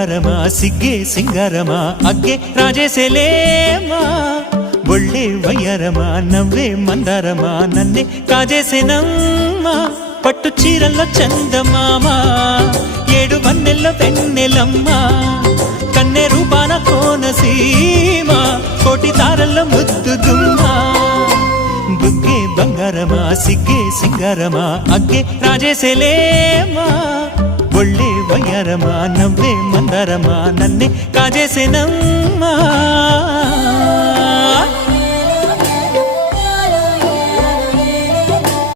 బంగారమా సిగ్గే సింగారమా అగ్గే రాజేసేలేమా ఒళ్ళే వయ్యారమా నవ్వే మందారమా నన్నే కాజేసేనమ్మా పట్టు చీరల్లో చందమామా ఏడు వన్నెల్లో వెన్నెలమ్మా కన్నె రూపాన కోనసీమ కోటి తారల్లో ముద్దుదుమ్మా బుగ్గే బంగారమా సిగ్గే సింగారమా అగ్గే రాజేసేలేమా ఒళ్ళే వయ్యారమా నవ్వే మందారమా నన్నే కాజేసేనమ్మా